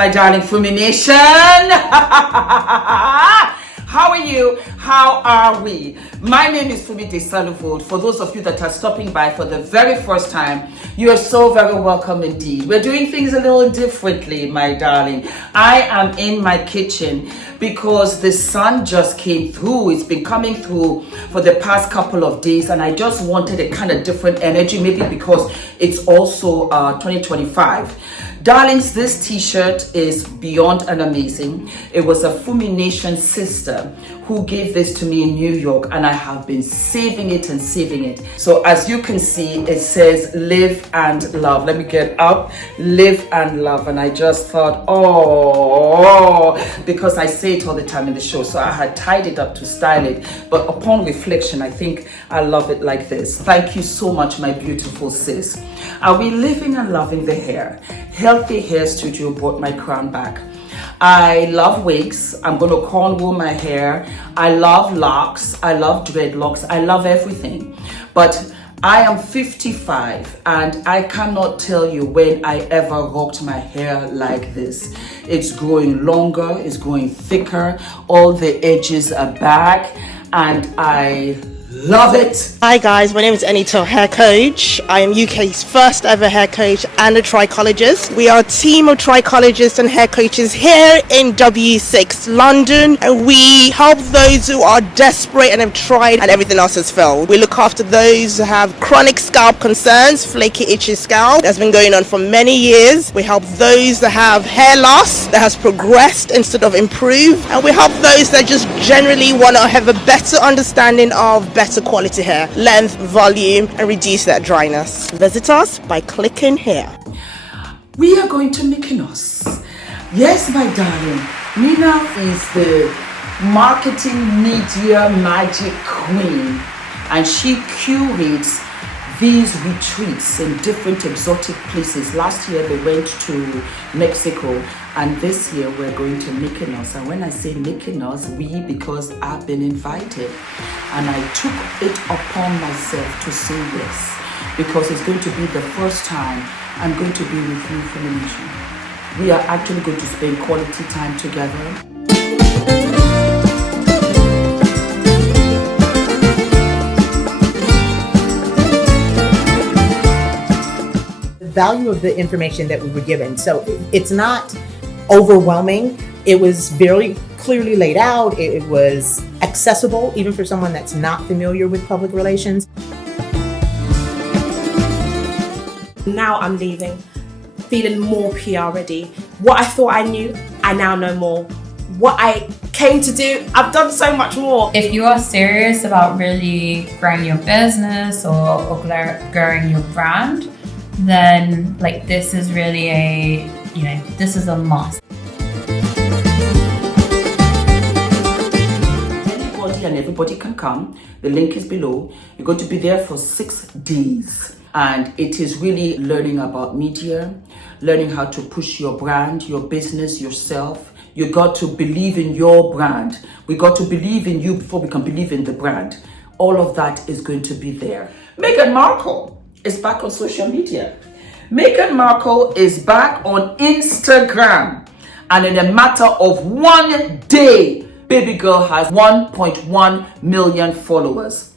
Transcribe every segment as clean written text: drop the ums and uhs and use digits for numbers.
my darling Fumi Nation. How are you? How are we? My name is Fumi Desalu-Vold. For those of you that are stopping by for the very first time, you are so very welcome indeed. We're doing things a little differently, my darling. I am in my kitchen because the sun just came through. It's been coming through for the past couple of days, and I just wanted a kind of different energy, maybe because it's also 2025. Darlings, this t-shirt is beyond and amazing. It was a Fumi Nation sister who gave this to me in New York, and I have been saving it and saving it. So as you can see, it says live and love. Let me get up, live and love. And I just thought, oh, because I say it all the time in the show. So I had tied it up to style it, but upon reflection, I think I love it like this. Thank you so much, my beautiful sis. Are we living and loving the hair? Healthy Hair Studio brought my crown back. I love wigs. I'm going to cornrow my hair. I love locks. I love dreadlocks. I love everything. But I am 55 and I cannot tell you when I ever rocked my hair like this. It's growing longer. It's growing thicker. All the edges are back and I love it. Hi guys, my name is ENITAN, hair coach. I am UK's first ever hair coach and a trichologist. We are a team of trichologists and hair coaches here in W6 London, and we help those who are desperate and have tried and everything else has failed. We look after those who have chronic scalp concerns, flaky itchy scalp that's been going on for many years. We help those that have hair loss that has progressed instead of improved, and we help those that just generally want to have a better understanding of better quality hair, length, volume, and reduce that dryness. Visit us by clicking here. We are going to Mykonos. Yes, my darling. Nina is the marketing media magic queen, and she curates these retreats in different exotic places. Last year they went to Mexico, and this year we're going to Mykonos. And when I say Mykonos, because I've been invited, and I took it upon myself to say yes, because it's going to be the first time I'm going to be with you, Fumi Nation. We are actually going to spend quality time together. Value of the information that we were given. So it's not overwhelming. It was very clearly laid out. It was accessible even for someone that's not familiar with public relations. Now I'm leaving, feeling more PR ready. What I thought I knew, I now know more. What I came to do, I've done so much more. If you are serious about really growing your business or growing your brand, then like this is really this is a must. Anybody and everybody can come. The link is below. You're going to be there for 6 days, and it is really learning about media, learning how to push your brand, your business, yourself. You got to believe in your brand. We got to believe in you before we can believe in the brand. All of that is going to be there. Meghan Markle is back on social media. Meghan Markle is back on Instagram, and in a matter of 1 day, baby girl has 1.1 million followers.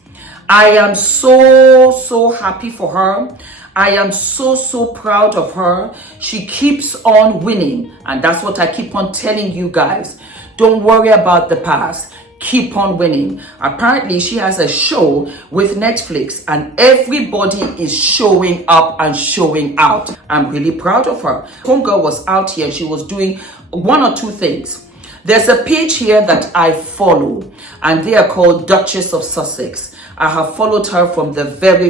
I am so happy for her. I am so proud of her. She keeps on winning, and that's what I keep on telling you guys. Don't worry about the past. Keep on winning. Apparently she has a show with Netflix, and everybody is showing up and showing out. I'm really proud of her. Homegirl was out here. She was doing 1 or 2 things. There's a page here that I follow, and they are called Duchess of Sussex. I have followed her from the very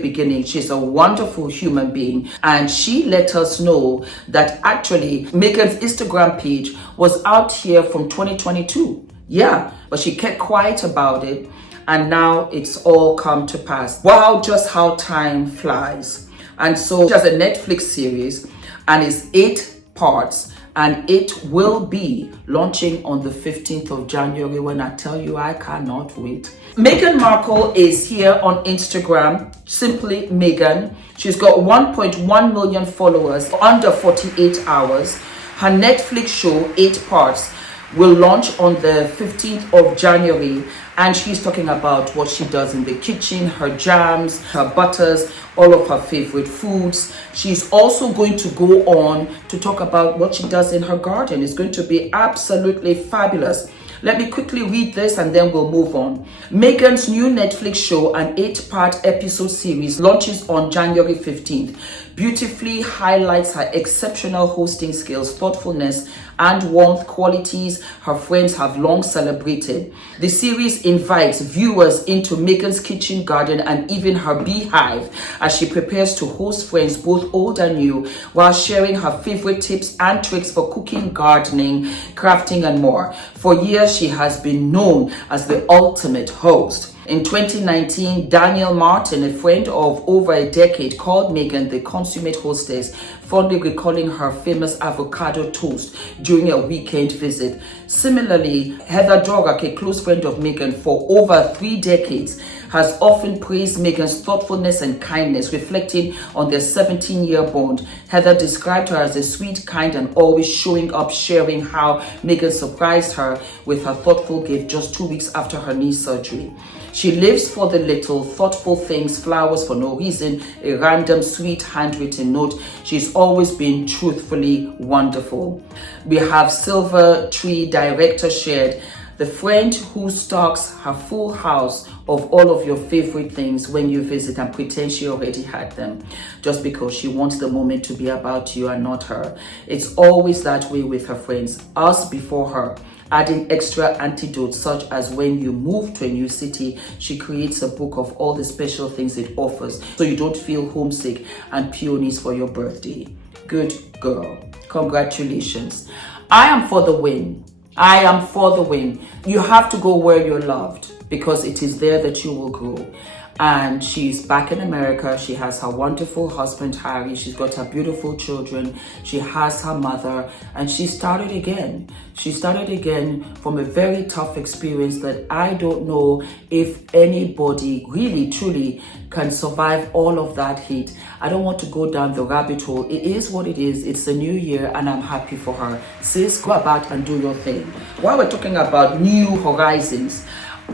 beginning. She's a wonderful human being, and she let us know that actually Meghan's Instagram page was out here from 2022. Yeah, but she kept quiet about it, and now it's all come to pass. Wow, just how time flies. And so she has a Netflix series, and it's 8 parts, and it will be launching on the 15th of January. When I tell you, I cannot wait. Meghan Markle is here on Instagram, simply Meghan. She's got 1.1 million followers under 48 hours. Her Netflix show, 8 parts, will launch on the 15th of January, and she's talking about what she does in the kitchen, her jams, her butters, all of her favorite foods. She's also going to go on to talk about what she does in her garden. It's going to be absolutely fabulous. Let me quickly read this and then we'll move on. Meghan's new Netflix show, an 8-part episode series, launches on January 15th. Beautifully highlights her exceptional hosting skills, thoughtfulness, and warmth, qualities her friends have long celebrated. The series invites viewers into Meghan's kitchen, garden, and even her beehive as she prepares to host friends both old and new, while sharing her favorite tips and tricks for cooking, gardening, crafting, and more. For years, she has been known as the ultimate host. In 2019, Daniel Martin, a friend of over a decade, called Meghan the consummate hostess, fondly recalling her famous avocado toast during a weekend visit. Similarly, Heather Dvorak, a close friend of Meghan for over 3 decades, has often praised Meghan's thoughtfulness and kindness, reflecting on their 17-year bond. Heather described her as a sweet, kind, and always showing up, sharing how Meghan surprised her with her thoughtful gift just 2 weeks after her knee surgery. She lives for the little, thoughtful things, flowers for no reason, a random, sweet, handwritten note. She's always been truthfully wonderful. We have Silver Tree director shared, the friend who stocks her full house of all of your favorite things when you visit and pretend she already had them, just because she wants the moment to be about you and not her. It's always that way with her friends, us before her. Adding extra antidotes, such as when you move to a new city, she creates a book of all the special things it offers so you don't feel homesick and peonies for your birthday. Good girl. Congratulations. I am for the win. I am for the win. You have to go where you're loved, because it is there that you will grow. And she's back in America. She has her wonderful husband, Harry. She's got her beautiful children. She has her mother. And she started again. She started again from a very tough experience that I don't know if anybody really, truly can survive all of that heat. I don't want to go down the rabbit hole. It is what it is. It's a new year and I'm happy for her. Sis, go about and do your thing. While we're talking about new horizons,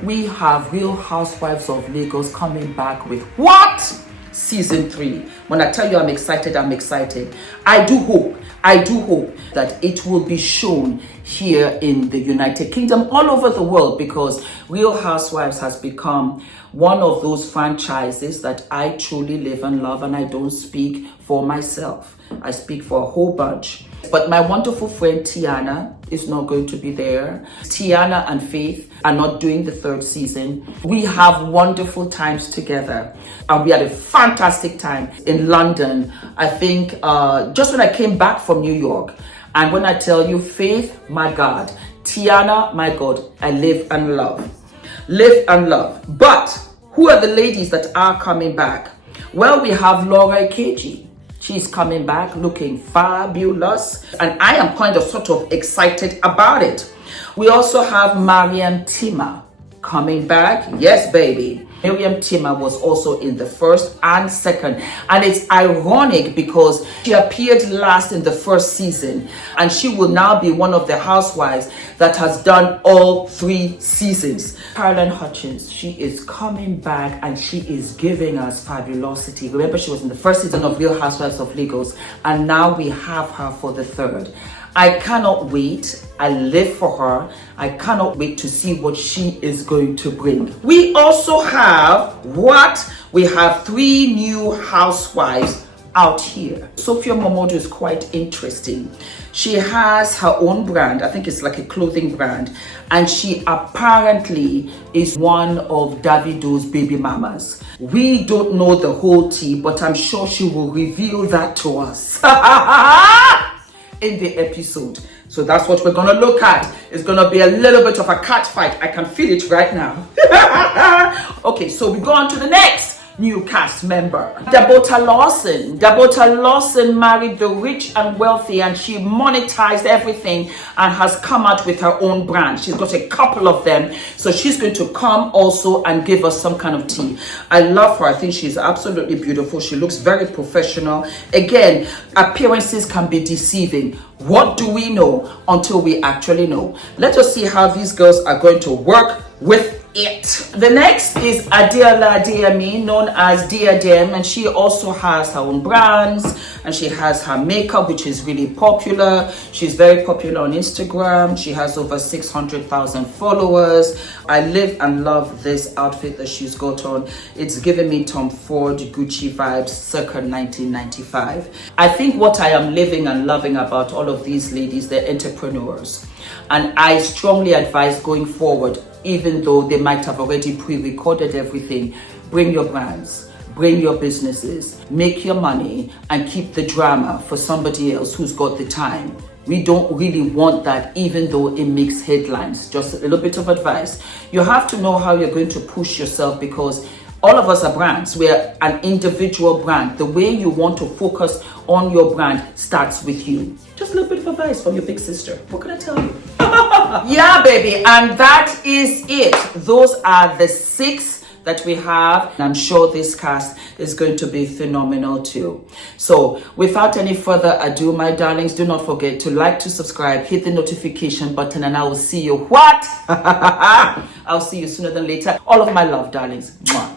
we have Real Housewives of Lagos coming back with what? Season 3. When I tell you I'm excited, I'm excited. I do hope that it will be shown here in the United Kingdom, all over the world, because Real Housewives has become one of those franchises that I truly live and love, and I don't speak for myself. I speak for a whole bunch. But my wonderful friend Tiana is not going to be there. Tiana and Faith are not doing the 3rd season. We have wonderful times together. And we had a fantastic time in London. I think just when I came back from New York. And when I tell you, Faith, my God. Tiana, my God. I live and love. Live and love. But who are the ladies that are coming back? Well, we have Laura Ikeji. She's coming back looking fabulous, and I am kind of sort of excited about it. We also have Mariam Tima coming back. Yes, baby. Mariam Tima was also in the 1st and 2nd, and it's ironic because she appeared last in the 1st season, and she will now be one of the housewives that has done all 3 seasons. Caroline Hutchins, she is coming back and she is giving us fabulosity. Remember, she was in the 1st season of Real Housewives of Lagos, and now we have her for the 3rd. I cannot wait. I live for her. I cannot wait to see what she is going to bring. We also have what? We have 3 new housewives out here. Sophia Momodu is quite interesting. She has her own brand. I think it's like a clothing brand. And she apparently is one of Davido's baby mamas. We don't know the whole tea, but I'm sure she will reveal that to us in the episode. So that's what we're gonna look at. It's gonna be a little bit of a cat fight. I can feel it right now. Okay, so we go on to the next. new cast member. Dabota Lawson married the rich and wealthy, and she monetized everything and has come out with her own brand. She's got a couple of them, so she's going to come also and give us some kind of tea. I love her. I think she's absolutely beautiful. She looks very professional. Again, appearances can be deceiving. What do we know until we actually know? Let us see how these girls are going to work with it. The next is Adela Adeyemi, known as Diadem, and she also has her own brands, and she has her makeup, which is really popular. She's very popular on Instagram. She has over 600,000 followers. I live and love this outfit that she's got on. It's giving me Tom Ford Gucci vibes circa 1995. I think what I am living and loving about all of these ladies, they're entrepreneurs, and I strongly advise going forward, even though they might have already pre-recorded everything, bring your brands, bring your businesses, make your money, and keep the drama for somebody else who's got the time. We don't really want that, even though it makes headlines. Just a little bit of advice. You have to know how you're going to push yourself, because all of us are brands. We're an individual brand. The way you want to focus on your brand starts with you. Just a little bit of advice from your big sister. What can I tell you? Yeah, baby. And that is it. Those are the 6 that we have. And I'm sure this cast is going to be phenomenal too. So without any further ado, my darlings, do not forget to like, to subscribe, hit the notification button, and I will see you I'll see you sooner than later. All of my love, darlings. Mwah.